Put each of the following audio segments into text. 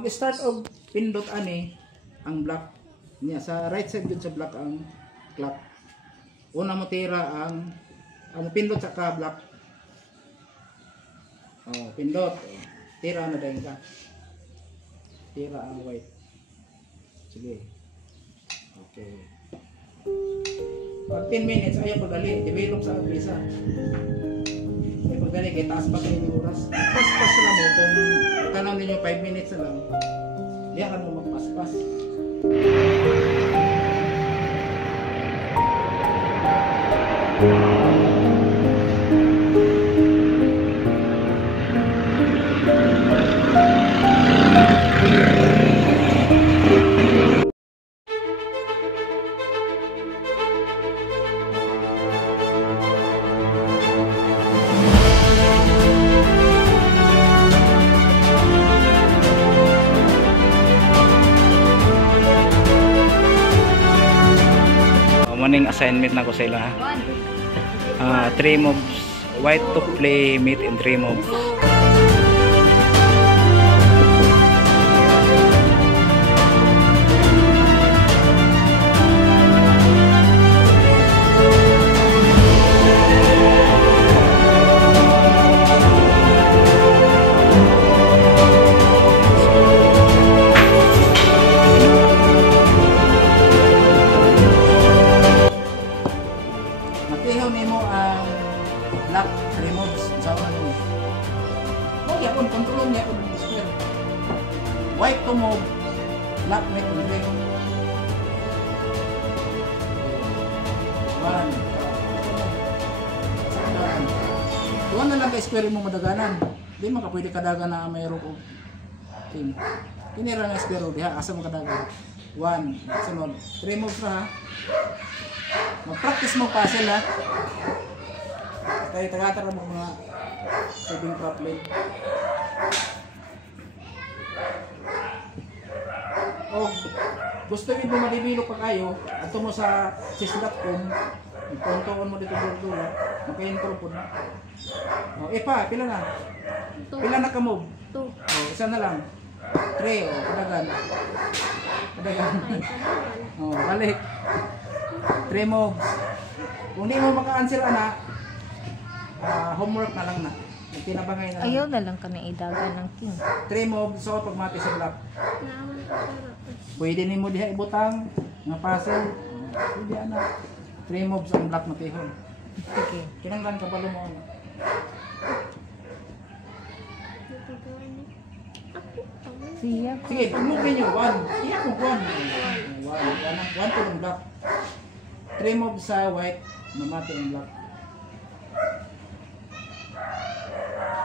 mag-start og pindot ani ang block niya sa right side dun sa block ang clock. Una mo tira ang pindot sa ka block. Oh, pindot. Tira na dayon ka. Tira ang white. Sige. Okay. Pag 10 minutes ayaw pagali, develop sa umpisa. Ay pagali kay taas pa kayo yung oras. Paspas lang mo kung tanaw ninyo 5 minutes na lang. Diyan ka mo magpaspas. Morning assignment na ko sa ila. 3 moves, white to play mate in 3 moves. Black removes sa ano. Huwag yapon, kontrol niya kung square. White to move, black make on red. 1. Tuwan na lang ka square mo madaganan. Di man ka pwede kadagan na mayroon ko. Team. Kinira nga square diha, asa mo kadagan. 1. Sunod. 3 moves na ha. Mag-practice mo puzzle ha. Kaya tagatara mo mga saving problem. Oh, gusto nyo bumadibilo pa kayo, ato mo sa chess.com, tontoon mo dito dulo, maka-intro po na. Oh, pa, pila na? Pila na ka-move? 2. Oh, isa na lang. 3, oh, kadagan. Kadagan. Oh, balik. 3 moves. Kung di mo maka-answer ana, homework na lang na. Tinabangay na lang. Ayaw na lang ka na idagan ng king. 3 moves so pag mati sa block. Pwede nimo diha ibutang nga puzzle. Pwede ana. 3 moves ang block matihon. Okay. Kinanglan ka palo mo ana. Siya. Sige, pag-move ninyo 1. Iya mo 1. 1 to ng block. 3 moves sa white, mamati ang block.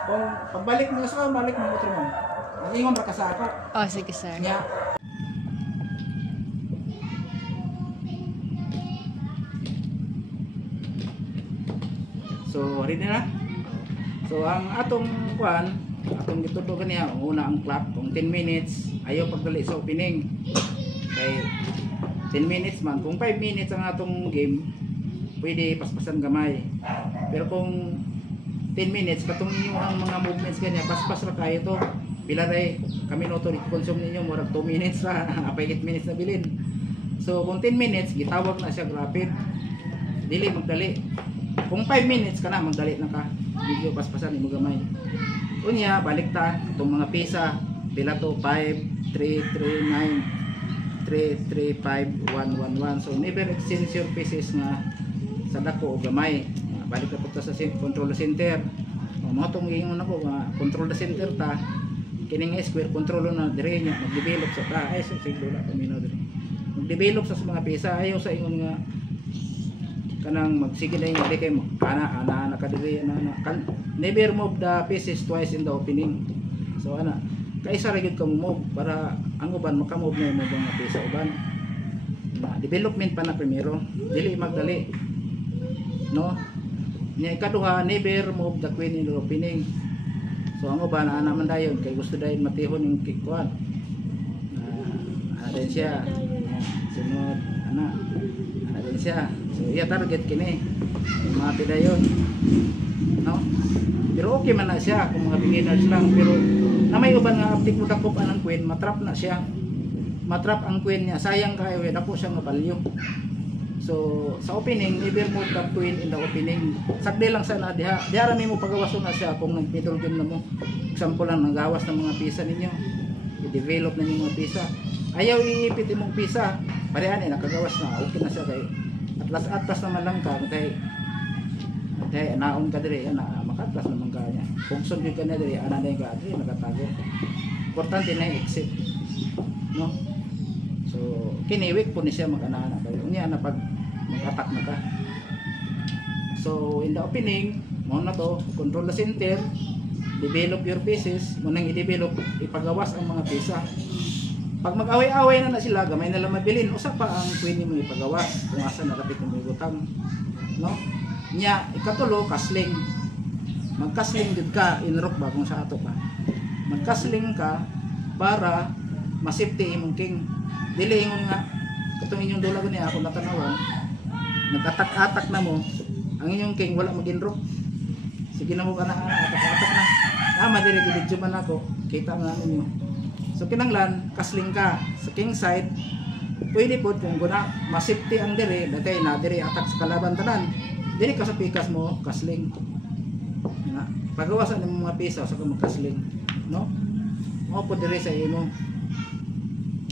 Kung pagbalik mo sa balik mo motor mo. Ingon ra ka sa ako. Oh, sige sir. Nya. So, ready na? So, ang atong kuan, atong gitudugan niya, una ang clock kung 10 minutes, ayaw pagdali sa opening. Kay 10 minutes man, kung 5 minutes ang atong game, pwede paspasan gamay. Pero kung 10 minutes, katong ninyo ang mga movements kanya, paspas ra kayo to. Pila ray, kami noto i-consume ninyo, murag 2 minutes ra, apay 8 minutes na bilin. So, kung 10 minutes, gitawag na siya rapid. Dili, magdali. Kung 5 minutes ka na, magdali na ka. Video, paspasan, mo gamay. Unya, balik ta, itong mga pisa, pila to, 5, 3, 3, 9, 3, 3, 5, 1, 1, 1. So, never exchange your pieces nga sa dako o gamay. Balik na po sa control center. Mga itong ingon ako, control center ta. Kining square control na dire niya, mag-develop sa ta. Ay, so siguro na pamino dire. Mag-develop sa mga pisa. Ayaw sa ingon nga kanang magsige na yung kay mo. Ana nakadiri na. Never move the pieces twice in the opening. So ana, kaisa ra gyud ka move para ang uban makamove na yung mga pisa uban. Development pa na primero. Dili magdali. No? Nya ikaduha, never move the queen in the opening. So ang uban ana man dayon kay gusto dayon matihon yung kikuan. Ana din siya. Sunod ana din siya. So iya target kini. Mati dayon. no? Pero okay man na siya kung mga beginners lang, pero na may uban nga aptik mo dakop anang queen, matrap na siya. Matrap ang queen niya, sayang kayo, dako siya nga value. So sa opening, never move the queen in the opening. Sakdi lang sana diha. Diha ra nimo pagawason na siya kung nag-middle game na mo. Example lang nagawas ng mga pisa ninyo. I-develop na yung mga pisa. Ayaw iipit imong pisa. Parehan nakagawas na, okay na siya kay atlas naman lang ka kay naon ka diri ana makatlas naman ka niya. Kung sundin ka na diri ana na ka diri nakatago. Importante na exit. No? So kiniwik po ni siya mag-ana kay unya na pag mag-attack na ka. So in the opening, mo na to, control the center, develop your pieces, mo nang i-develop, ipagawas ang mga pisa. Pag mag-away-away na sila, gamay na lang mabilin, usa pa ang queen mo ipagawas kung asa nakapit mo ibutang. No? Nya, ikatulo, kasling. Magkasling jud ka, inrock ba kung sa ato pa. Magkasling ka para masafety imong king. Dili ingon nga katong inyong dula gani ako natanawan, nag-atak-atak na mo, ang inyong king wala mag-inrock. Sige na mo kana atak-atak na. Madiri gid man ako, kita nga ninyo. So kinanglan kasling ka sa king side. Pwede po kung guna masafety ang diri, dagay na diri atak sa kalaban tanan. Dili ka sa pikas mo kasling. Na pagawasan ng mga pisa sa magkasling, no? Mo po diri sa imo.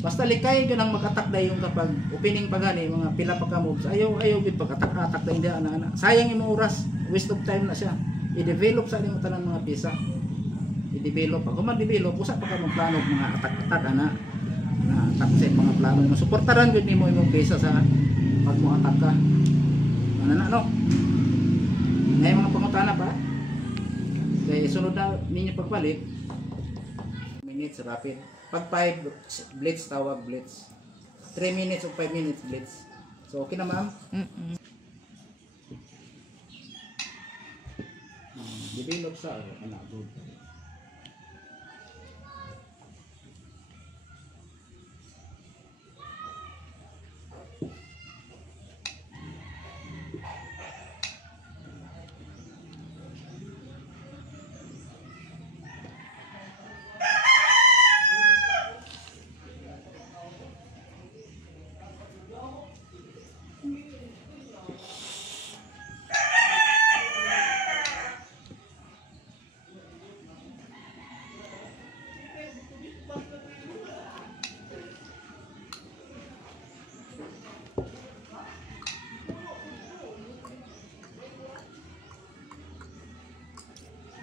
Basta likay gyud ang mag-attack dayon kapag opening pa gani mga pila pa ka moves. Ayaw gid pag-attack dayon dia ana. Sayang imong oras, waste of time na siya. I-develop sa imong tanan mga pisa. I-develop pag ma-develop usa pa ka magplano mga attack ana. Na attack sa mga plano mo. Suportaran gyud nimo imong pisa sa pag mo attack ka. Ano na no? May mga pangutana pa. Kaya sunod na ninyo pagbalik. Minutes rapid. Pag 5 blitz tawag blitz. 3 minutes o 5 minutes blitz. So okay na ma'am? Develop sa anak good.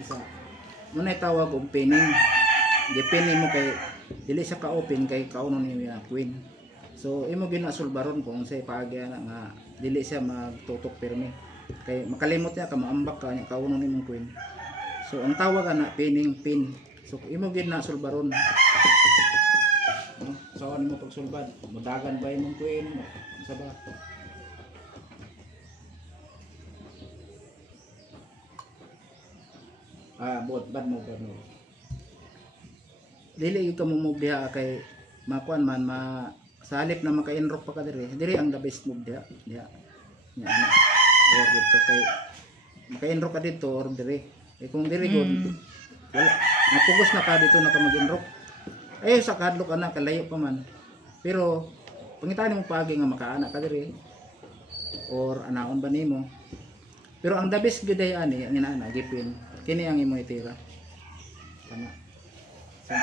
Isa. Muna tawag opening. Depende mo kay dili siya ka-open kay kauno ni queen. So imo ginasulbaron kung say paagya na nga dili siya magtutok pirmi. Kay makalimot niya ka maambak ka niya kauno nimong queen. So ang tawag ana pinning pin. So imo ginasulbaron. No? So ano mo pagsulbad? Mudagan ba imong queen? Sa ba? Bad mo. Dili ka mo move diha kay makuan man sa halip na maka-enrock pa ka diri ang the best move diha. Diha. Ano. Or dito kay maka-enrock ka dito or diri. Kung diri gud wala napugos na ka dito na ka mag-enrock. Ay sa kadlok ana kalayo pa man. Pero pangitaan mo paagi nga makaana ka diri or anaon ba nimo. Pero ang the best gud ay ani ang inaana gipin. Kini ang imo itira. Tama. So,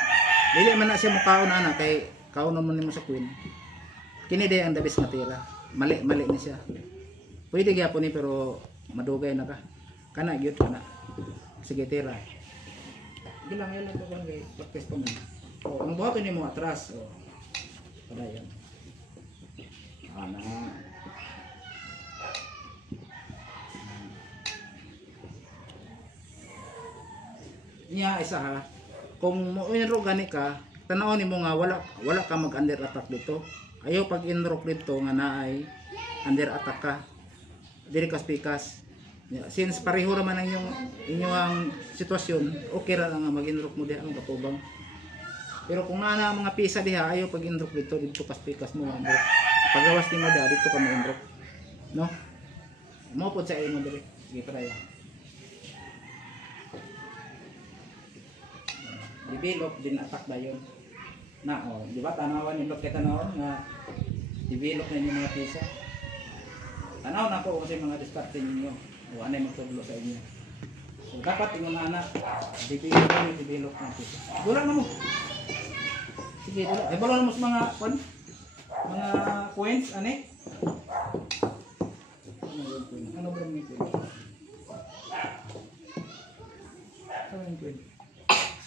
dili man na siya mukaon ana kay kaon man nimo sa queen. Kini day ang the best nga tira. Mali ni siya. Pwede gyapon ni pero madugay na ka. Kana gyud kana. Sige tira. Gilang yan lang ko kay practice pa man. O ang buhaton nimo atras. O. Padayon. Ana. Niya isa ha, kung mo-enrock gani ka, tanawon nimo nga wala ka mag-under attack dito. Ayaw pag enrock dito nga naay under attack ka. Diri ka pikas. Since pareho ra man ang inyong sitwasyon, okay ra lang nga mag-enrock mo diha ang katubang. Pero kung naa mga pisa diha, ayaw pag enrock dito kas pikas mo ang pagawas nimo dito ka mo enrock. No? Mo pod sa imo diri. Sige try. develop din attack dayon. Na di ba tanawan nindot kay tanawon nga develop na yung mga pisa. Tanaw na ko kasi mga diskarte ninyo. O anay magtudlo sa inyo. So dapat ingon na anak, develop na pisa. Dula na mo. Sige, dula. Ay bala na mo sa mga mga coins ani. Ano ba yung coin? Ano yung coin?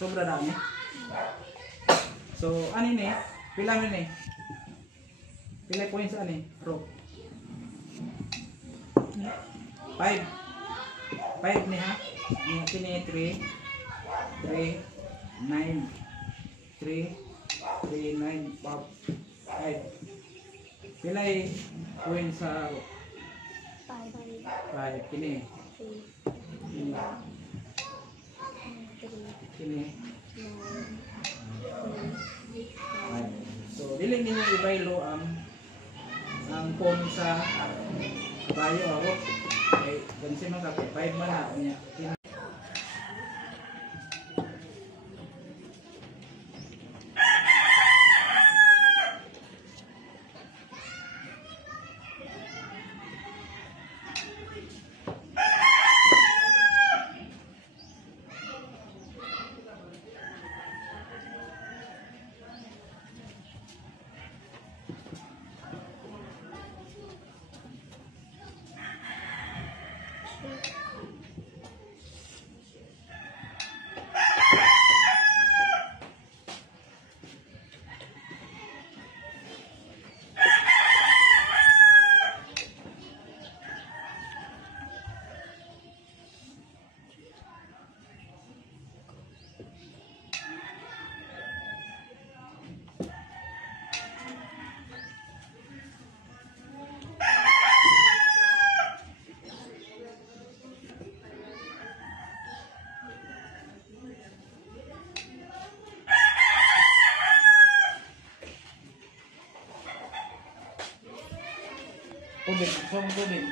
Sobra dami. So, ano ni? Pila mo ni? Pila points ani? Row. 5. 5 ni ha? Kini 3. 3. 9. 3. 3, 9, 5. Pila points sa 5. Kini. Kini. Kini. So, dili ninyo ibaylo ang phone sa kabayo ako. Okay, gansi man ka 5 man na niya. Tubig, tubig.